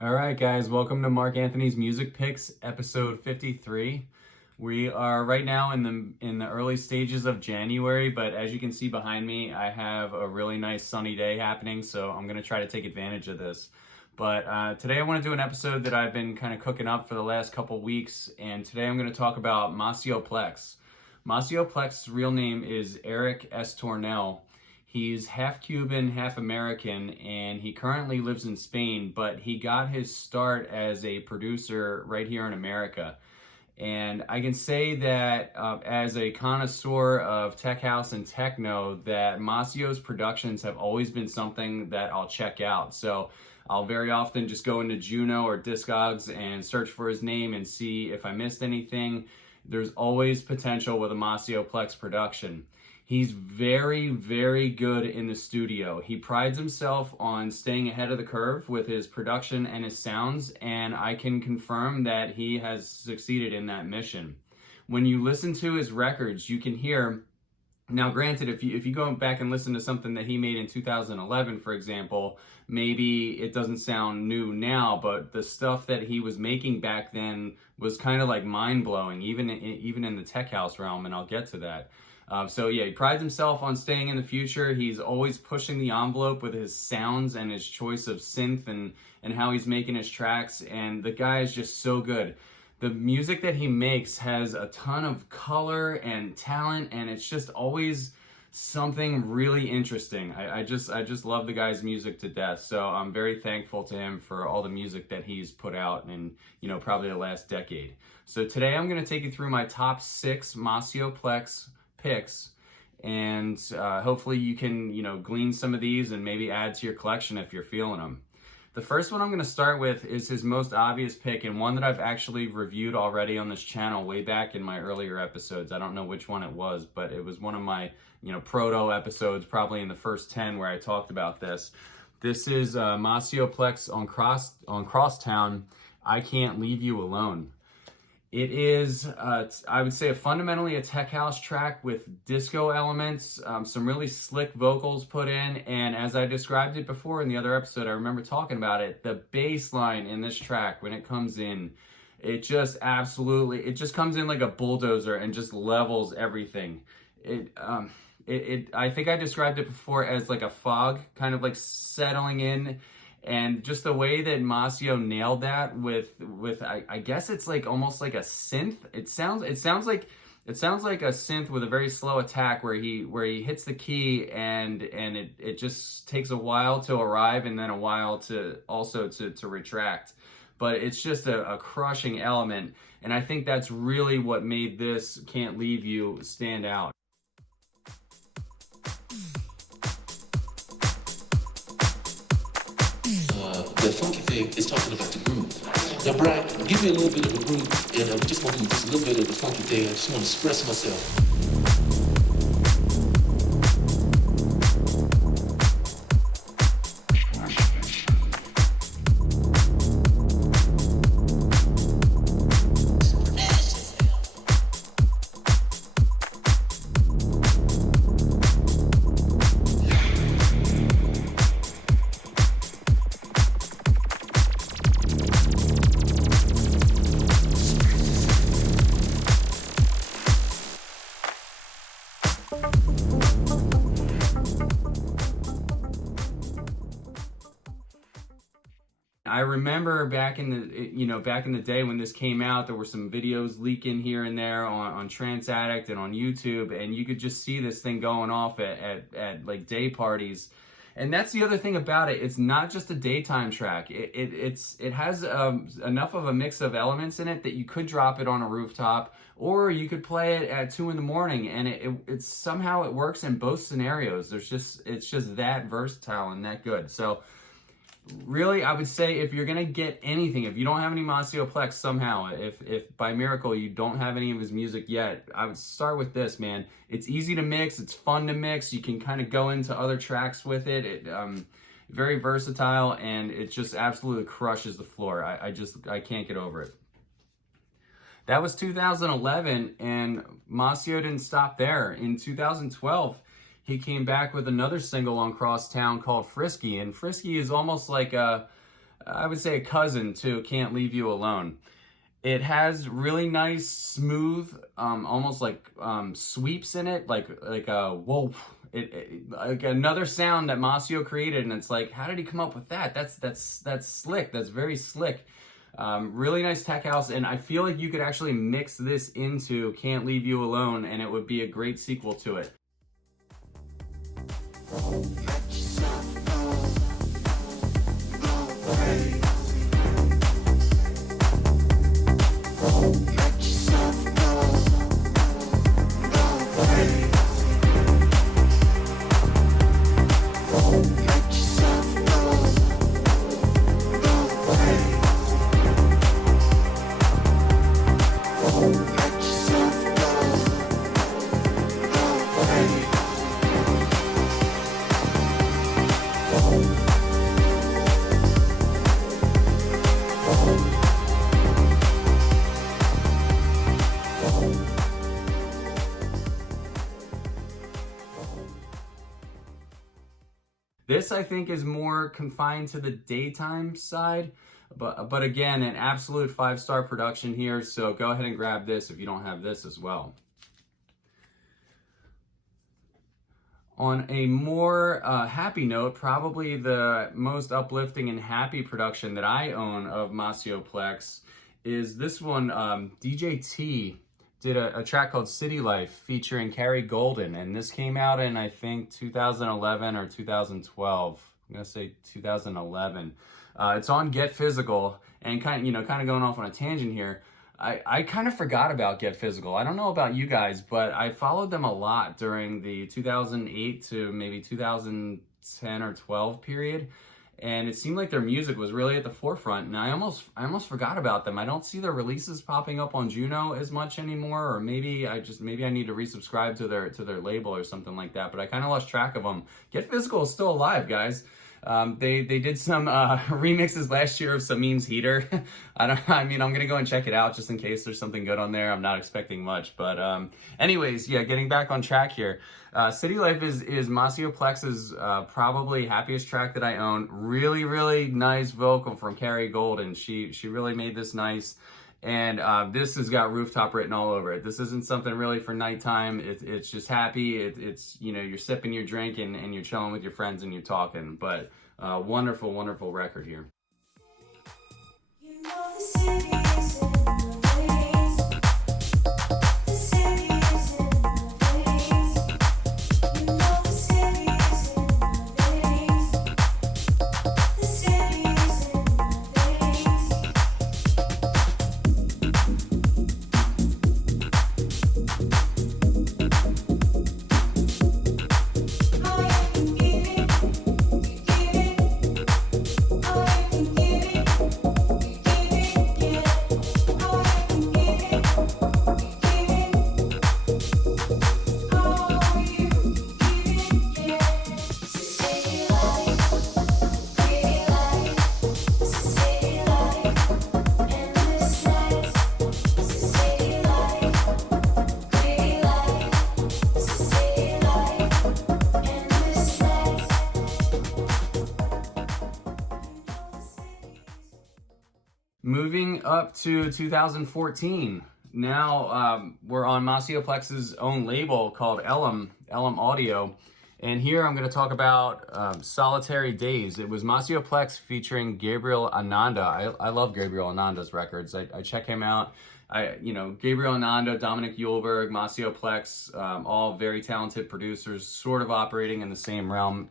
All right, guys, welcome to Mark Anthony's Music Picks, episode 53. We are right now in the early stages of January, but as you can see behind me, I have a really nice sunny day happening, so I'm going to try to take advantage of this. But today I want to do an episode that I've been kind of cooking up for the last couple weeks, and today I'm going to talk about Maceo Plex. Maceo Plex's real name is Eric S. Tornell. He's half Cuban, half American, and he currently lives in Spain, but he got his start as a producer right here in America. And I can say that as a connoisseur of tech house and techno, that Maceo's productions have always been something that I'll check out. So I'll very often just go into Juno or Discogs and search for his name and see if I missed anything. There's always potential with a Maceo Plex production. He's very, very good in the studio. He prides himself on staying ahead of the curve with his production and his sounds, and I can confirm that he has succeeded in that mission. When you listen to his records, you can hear, now granted, if you go back and listen to something that he made in 2011, for example, maybe it doesn't sound new now, but the stuff that he was making back then was kind of like mind-blowing, even in the tech house realm, and I'll get to that. So yeah, he prides himself on staying in the future. He's always pushing the envelope with his sounds and his choice of synth and how he's making his tracks. And the guy is just so good. The music that he makes has a ton of color and talent, and it's just always something really interesting. I just love the guy's music to death. So I'm very thankful to him for all the music that he's put out in, probably the last decade. So today I'm going to take you through my top 6 Maceo Plex picks, and hopefully you can glean some of these and maybe add to your collection if you're feeling them. The first one I'm going to start with is his most obvious pick, and one that I've actually reviewed already on this channel way back in my earlier episodes. I don't know which one it was, but it was one of my proto episodes, probably in the first 10, where I talked about this. This is Maceo Plex on Crosstown, I Can't Leave You Alone. It is, I would say, fundamentally a tech house track with disco elements, some really slick vocals put in, and as I described it before in the other episode, I remember talking about it, the bass line in this track, when it comes in, it just comes in like a bulldozer and just levels everything. I think I described it before as like a fog, kind of like settling in. And just the way that Maceo nailed that with I guess it's like almost like a synth. It sounds like a synth with a very slow attack where he hits the key and it just takes a while to arrive and then a while to also to retract. But it's just a crushing element, and I think that's really what made this Can't Leave You stand out. The funky thing is talking about the groove. Now, Brian, give me a little bit of a groove, and we just want to do just a little bit of the funky thing. I just want to express myself. I remember back in the day when this came out, there were some videos leaking here and there on Trance Addict and on YouTube, and you could just see this thing going off at like day parties. And that's the other thing about it. It's not just a daytime track. It has enough of a mix of elements in it that you could drop it on a rooftop, or you could play it at 2 a.m, and it's somehow it works in both scenarios. It's just that versatile and that good. So really, I would say if you're gonna get anything, if you don't have any Maceo Plex somehow, if by miracle you don't have any of his music yet, I would start with this, man. It's easy to mix, it's fun to mix, you can kind of go into other tracks with it. Very versatile, and it just absolutely crushes the floor. I can't get over it. That was 2011, and Maceo didn't stop there. In 2012, he came back with another single on Crosstown called Frisky, and Frisky is almost like a I would say a cousin to Can't Leave You Alone. It has really nice, smooth, almost like sweeps in it, like a whoa, like another sound that Maceo created, and it's like, how did he come up with that? That's slick. That's very slick. Really nice tech house, and I feel like you could actually mix this into Can't Leave You Alone, and it would be a great sequel to it. This, I think, is more confined to the daytime side, but again, an absolute 5-star production here, so go ahead and grab this if you don't have this as well. On a more happy note, probably the most uplifting and happy production that I own of Maceo Plex is this one. DJ T did a track called City Life featuring Carrie Golden, and this came out in, I think, 2011 or 2012. I'm gonna say 2011. It's on Get Physical, and kind of going off on a tangent here. I kind of forgot about Get Physical. I don't know about you guys, but I followed them a lot during the 2008 to maybe 2010 or 12 period. And it seemed like their music was really at the forefront, and I almost forgot about them. I don't see their releases popping up on Juno as much anymore, or maybe I need to resubscribe to their label or something like that. But I kind of lost track of them. Get Physical is still alive, guys. They did some remixes last year of Samin's Heater. I'm gonna go and check it out just in case there's something good on there. I'm not expecting much, but anyways, yeah, getting back on track here. City Life is Maceo Plex's probably happiest track that I own. Really, really nice vocal from Carrie Golden. She really made this nice. And this has got rooftop written all over it. This isn't something really for nighttime. It's just happy. It's you're sipping your drink and you're chilling with your friends and you're talking. But wonderful, wonderful record here. You know the city is in the waves. The city is in the waves. You know the city is in the waves. The city is in the waves. All you can give it, you give it. All you can give it, you give it, yeah. All you can give it, you give it. All you can give it, yeah. City life, pretty life. City life, endless nights. City life, pretty life. City life, endless nights. Moving up to 2014. Now we're on Maceo Plex's own label called M.A.M.P Audio. And here I'm going to talk about Solitary Days. It was Maceo Plex featuring Gabriel Ananda. I love Gabriel Ananda's records. I check him out. Gabriel Ananda, Dominic Yulberg, Maceo Plex, all very talented producers, sort of operating in the same realm,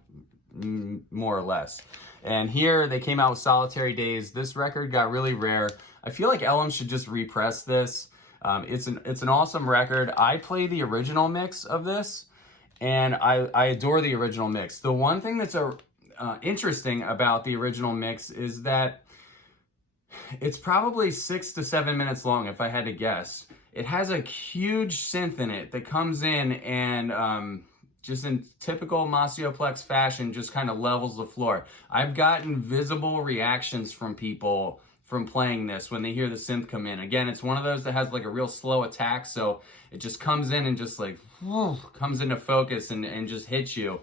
more or less. And here they came out with Solitary Days. This record got really rare. I feel like M.A.M.P should just repress this. It's an awesome record. I play the original mix of this, and I adore the original mix. The one thing that's interesting about the original mix is that it's probably 6 to 7 minutes long, if I had to guess. It has a huge synth in it that comes in and just in typical Maceo Plex fashion, just kind of levels the floor. I've gotten visible reactions from people from playing this when they hear the synth come in. Again, it's one of those that has like a real slow attack, so it just comes in and just like comes into focus and just hits you.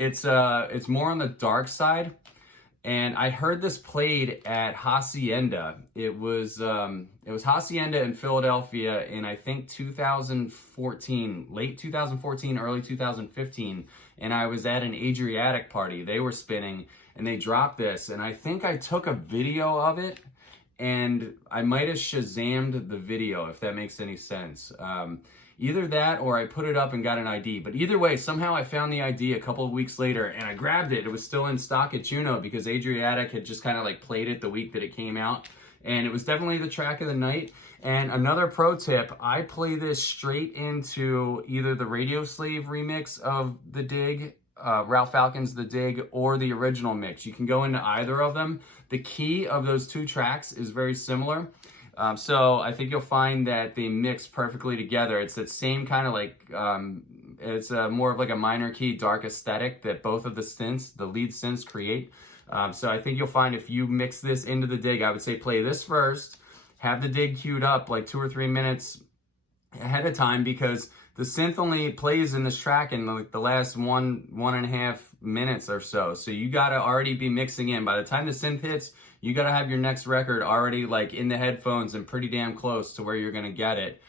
It's more on the dark side. And I heard this played at Hacienda. It was Hacienda in Philadelphia in, I think, 2014, late 2014, early 2015. And I was at an Adriatic party. They were spinning and they dropped this. And I think I took a video of it and I might have Shazammed the video, if that makes any sense. Either that or I put it up and got an ID. But either way, somehow I found the ID a couple of weeks later and I grabbed it. It was still in stock at Juno because Adriatic had just kind of like played it the week that it came out. And it was definitely the track of the night. And another pro tip, I play this straight into either the Radio Slave remix of The Dig, Ralph Falcon's The Dig, or the original mix. You can go into either of them. The key of those two tracks is very similar. So I think you'll find that they mix perfectly together. It's that same kind of like, it's more of like a minor key dark aesthetic that both of the synths, the lead synths, create. So I think you'll find if you mix this into The Dig, I would say play this first, have The Dig queued up like 2 or 3 minutes ahead of time, because the synth only plays in this track in like the last 1.5 minutes or so. So you gotta already be mixing in. By the time the synth hits, you gotta have your next record already like in the headphones and pretty damn close to where you're gonna get it,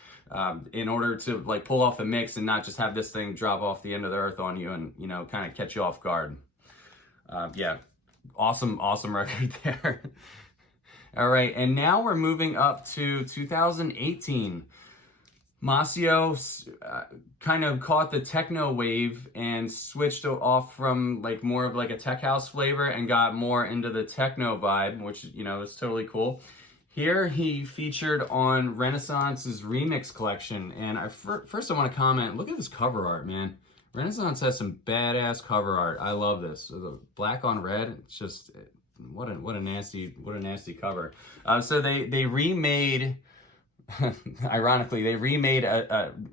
in order to like pull off the mix and not just have this thing drop off the end of the earth on you and, you know, kind of catch you off guard. Yeah, awesome record there. All right, and now we're moving up to 2018. Maceo kind of caught the techno wave and switched off from like more of like a tech house flavor and got more into the techno vibe, which, you know, is totally cool. Here he featured on Renaissance's remix collection, and first I want to comment, look at this cover art, man. Renaissance has some badass cover art. I love this. So the black on red, it's just what a nasty cover. So they remade. Ironically, they remade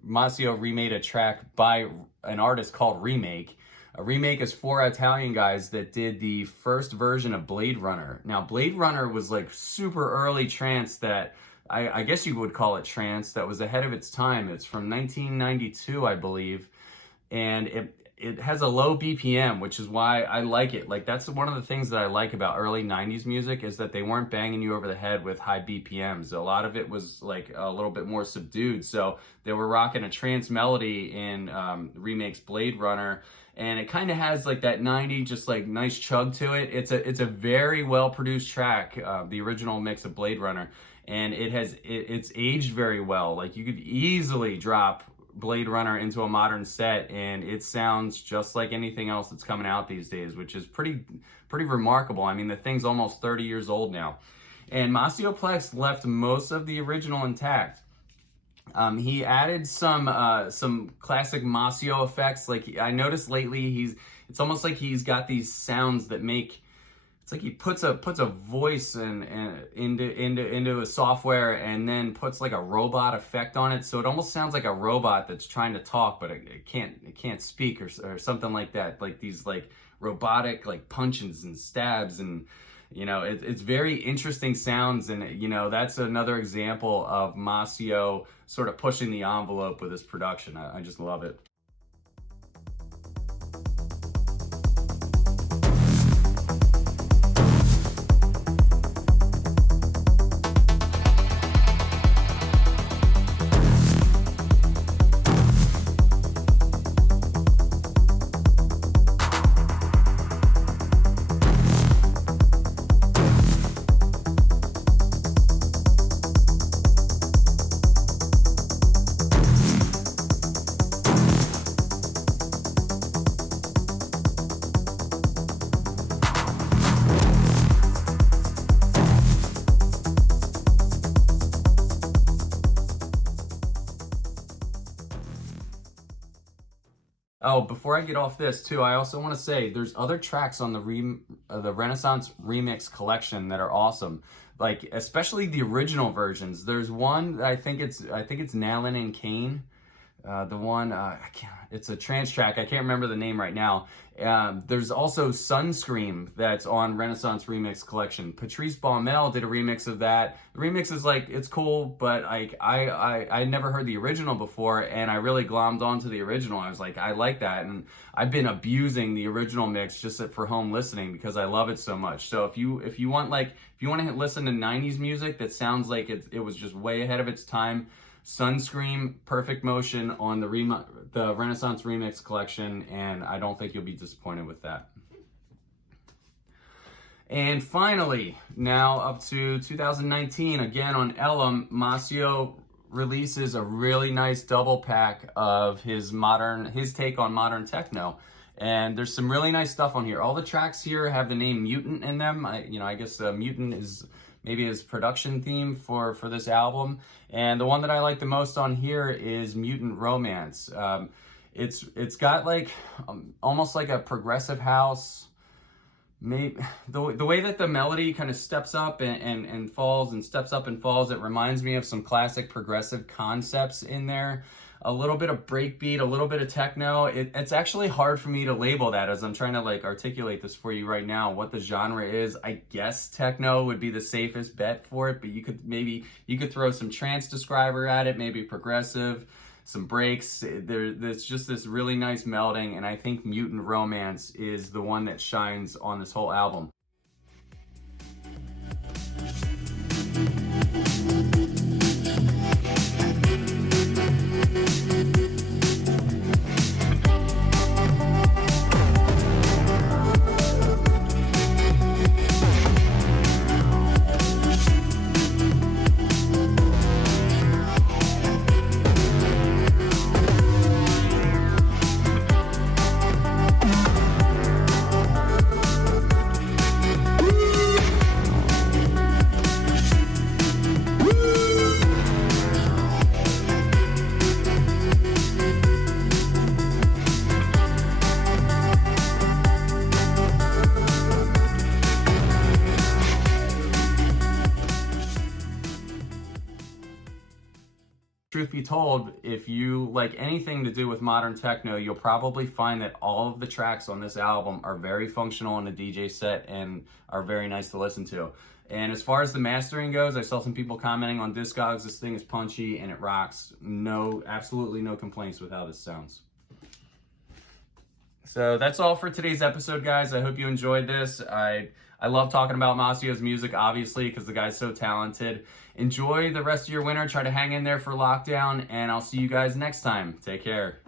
Maceo remade a track by an artist called Remake. Remake is 4 Italian guys that did the first version of Blade Runner. Now, Blade Runner was like super early trance that I guess you would call it trance, that was ahead of its time. It's from 1992, I believe, and it has a low BPM, which is why I like it. Like, that's one of the things that I like about early 90s music, is that they weren't banging you over the head with high BPMs. A lot of it was like a little bit more subdued. So they were rocking a trance melody in Remake's Blade Runner, and it kind of has like that 90 just like nice chug to it. It's a very well produced track, the original mix of Blade Runner, and it's aged very well. Like, you could easily drop Blade Runner into a modern set and it sounds just like anything else that's coming out these days, which is pretty remarkable. I mean, the thing's almost 30 years old now. And Maceo Plex left most of the original intact. He added some classic Maceo effects. Like, I noticed lately it's almost like he's got these sounds that make, it's like he puts a voice into a software and then puts like a robot effect on it, so it almost sounds like a robot that's trying to talk, but it can't speak or something like that. Like these like robotic like punches and stabs, and you know, it's very interesting sounds, and you know, that's another example of Maceo sort of pushing the envelope with his production. I just love it. Oh, before I get off this too, I also want to say there's other tracks on the Renaissance Remix collection that are awesome. Like, especially the original versions. There's one that I think it's Nalin and Kane. The one, it's a trance track. I can't remember the name right now. There's also Sunscream that's on Renaissance Remix Collection. Patrice Baumel did a remix of that. The remix is like, it's cool, but I never heard the original before, and I really glommed onto the original. I was like, I like that, and I've been abusing the original mix just for home listening because I love it so much. So if you want to listen to 90s music that sounds like it was just way ahead of its time, Sunscream, Perfect Motion on the Renaissance Remix Collection, and I don't think you'll be disappointed with that. And finally, now up to 2019, again on M.A.M.P, Maceo releases a really nice double pack of his take on modern techno. And there's some really nice stuff on here. All the tracks here have the name Mutant in them. I guess Mutant is maybe his production theme for this album. And the one that I like the most on here is Mutant Romance. It's got like almost like a progressive house. Maybe the way that the melody kind of steps up and falls and steps up and falls, it reminds me of some classic progressive concepts in there. A little bit of breakbeat, a little bit of techno. It's actually hard for me to label that as I'm trying to like articulate this for you right now, what the genre is. I guess techno would be the safest bet for it, but you could throw some trance describer at it, maybe progressive, some breaks. There's just this really nice melding, and I think Mutant Romance is the one that shines on this whole album. Truth be told, if you like anything to do with modern techno, you'll probably find that all of the tracks on this album are very functional in a DJ set and are very nice to listen to. And as far as the mastering goes, I saw some people commenting on Discogs, this thing is punchy and it rocks. Absolutely no complaints with how this sounds. So that's all for today's episode, guys. I hope you enjoyed this. I love talking about Maceo's music, obviously, because the guy's so talented. Enjoy the rest of your winter. Try to hang in there for lockdown, and I'll see you guys next time. Take care.